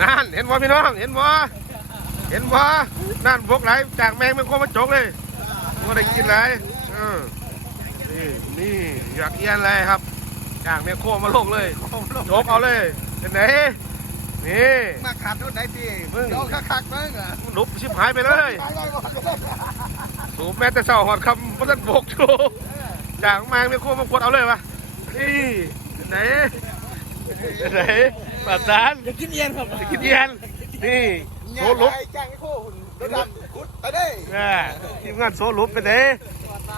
นั่นเห็นบ่พี่น้องเห็นบ่เห็นบ่นั่นพวกไหลจากแมงมันโคมาจกเลยว่าได้กินไรเออนี่นี่อยากเอียนเลยครับจากแมงโคมาลงเลยจกเอาเลยเป็นไหนนี่มาขาดทุนไหนพี่มึงเอาคักๆมึงอะลุบชิบหายไปเลยตายได้หมดเลยสูบแม้แต่เสาหอดคำพระท่านโบกโชว์จากแมงแมงโคมากดเอาเลยวะนี่เป็นไหนเป็นไหน ปาดสารอย่ากินเย็นครับตะกินเย็นนี่โซลุบแจ้งให้คู่หุ่นระดับคุดไปได้อ่าทีมงานโซลุบเป็นไหน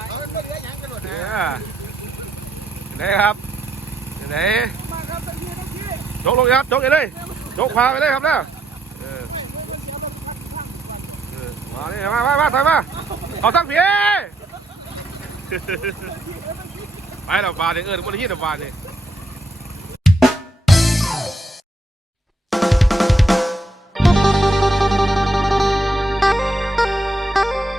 เอาเป็นไม่เหลือหยังกันหมดนะอ่าเป็นไหนครับเป็นไหนมาครับตะกี้ตะกี้ยกลงครับยกไปเลยยกขวาไปเลยครับนะเออเออมานี่มามามาถอยมาเอาสักเพียไปแล้วบาดเลยเออมันยี่สิบบาทเลย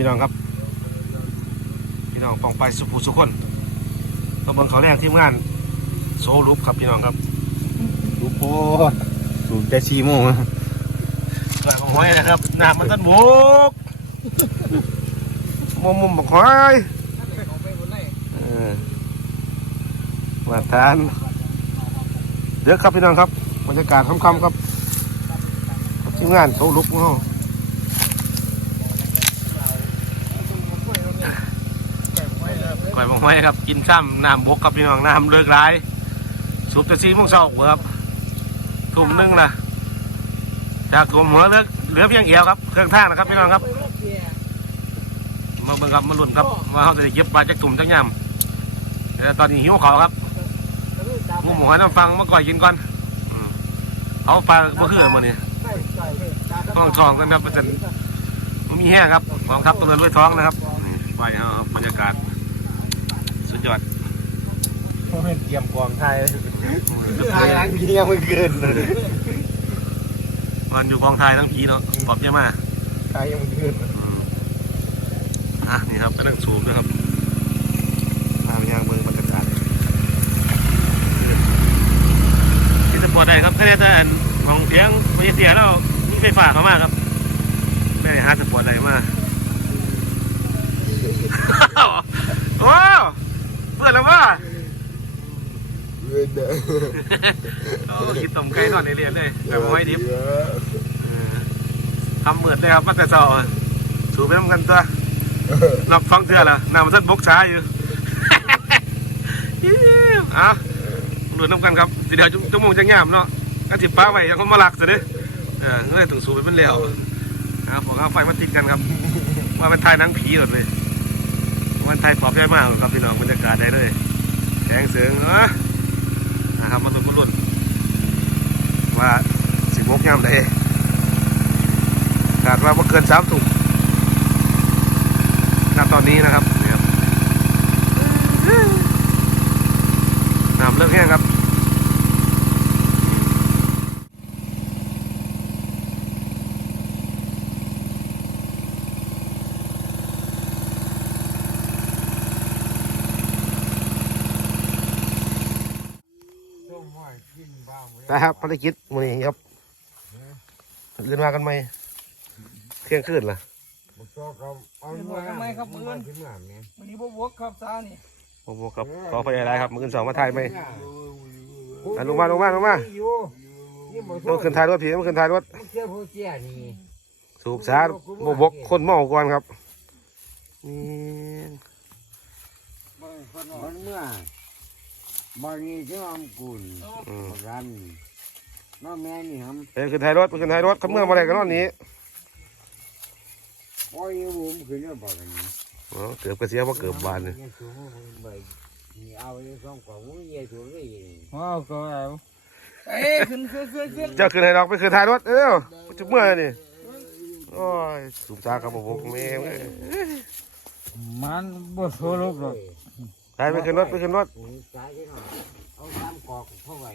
พี่น้องครับ พี่น้องปองไปสุภูสุคนตำบลเขาแรกทีมงานโซลุปครับพี่น้องครับดูโพสูบแต่ชีโมงกลางของห้อยนะครับน้ำมันต้นบุกมุมมุมบักห้อยเออมาทานเดี๋ยวครับพี่น้องครับบรรยากาศค่ำๆครับทีมงานโซลุปของเราก่ อยบักห้อยครับ กินข้ามน้ำบกครับพี่น้องน้ำเลิกร้ายสูบแต่ซีมุ่งเศร้าครับทุ่มนึงนะจากตัวหัวเลือเหลือเพียงเอวครับเครื่องท่านะครับพี่น้องครับ มาเบิ่งครับมาลุ้นครับว่าเขาจะได้เก็บปลาจากตุ่มจากยำแต่ตอนนี้หิวเขาครับมุมหัวน้ำฟังมาก่อยกินก่อนเอาปลาเมื่อคืนมาเนี่ยท้องทองกันครับเป็นมันมีแห้งครับกองทัพตัวเรือด้วยท้องนะครับไปเอาครับบรรยากาศ ดยอดเขาเป็นเตรียมกองไทยไทยล้างพียังไม่เกินเลยมันอยู่กองไทยทั้งพีเนาะปอบเยอะมากไทยยังไม่เกินอะนี่ครับก็ต้องสูบด้วยครับพาไปยางเมืองบรรยากาศที่สปอร์ตใดครับแค่แต่ของเลี้ยงไม่เสียแล้วมีไฟฟ้าเข้ามาครับไม่ได้หาสปอร์ตใดมา โอ้เปิด แล้วว่าเกินเด้อโอ้กินต้มไก่นอนในเรียนเลยแบบไม่ดิบเออทำเหมือนเลยครับมาแต่เช้าอะสูบไปน้ำกันตัวนับฟังเถื่อละน้ำมันท่านบกช้าอยู่อะหลุดน้ำกันครับสิเดี๋ยวจมงจะงามเนาะก็จิบป้าไว้ยังคนมาหลักสิเด้อเออก็เลยถึงสูบไปเป็นเหลวอะบอกเอาไฟมาติดกันครับว่าเป็นไทยหนังผีหมดเลย มันไทยปลอบใจมากครับพี่น้องบรรยากาศได้เลยแข็งเสืองเออนะครับมาลุ้นมาลุ้นว่าสิบโมงยามใดคาดว่าบ่เกินสามทุ่มณตอนนี้นะครับเนี่ยครับน้ำเลิกแห้งครับ นะครับภารกิจมื้อนี้ครับเรียนมากันไหมเที่ยงคืนล่ะทำไมครับเพื่อนวันนี้บวกครับซานี่โอ้โหครับขอพยายามครับมือสองมาถ่ายไหมอะลงมาลงมาลงมาอยู่นี่บ่ต้องขึ้นท้ายรถผีต้องขึ้นท้ายรถมันเชื่อผู้เชี่ยนี่สูบสารบวบกคนเมาก่อนครับนี่มันเมื่อ บางทีที่มันกุนอืมรันน้องแม่นี่ครับไปขึ้นท้ายรถไปขึ้นท้ายรถเขาเมื่อมาอะไรกันนอนนี้โอ้ยผมขึ้นแล้วบอกกันนี่อ๋อเกือบกระเสียเพราะเกือบบานเลยนี่สูงผมไปนี่เอาไปสองกว่าผมเยี่ยสูงเลยว้าวก็เอาเอ้ยขึ้นขึ้นขึ้นขึ้นเจ้าขึ้นให้ดอกไปขึ้นท้ายรถเอ้าจะเมื่อนี่โอ้ยสูบสารกับบวบกแม่งเอ้ยมันบ่โซลุกหรอก ไปไปขึ้นรถไปขึ้นรถผมสายที่หน่อยเอาตามกอกเข้าไป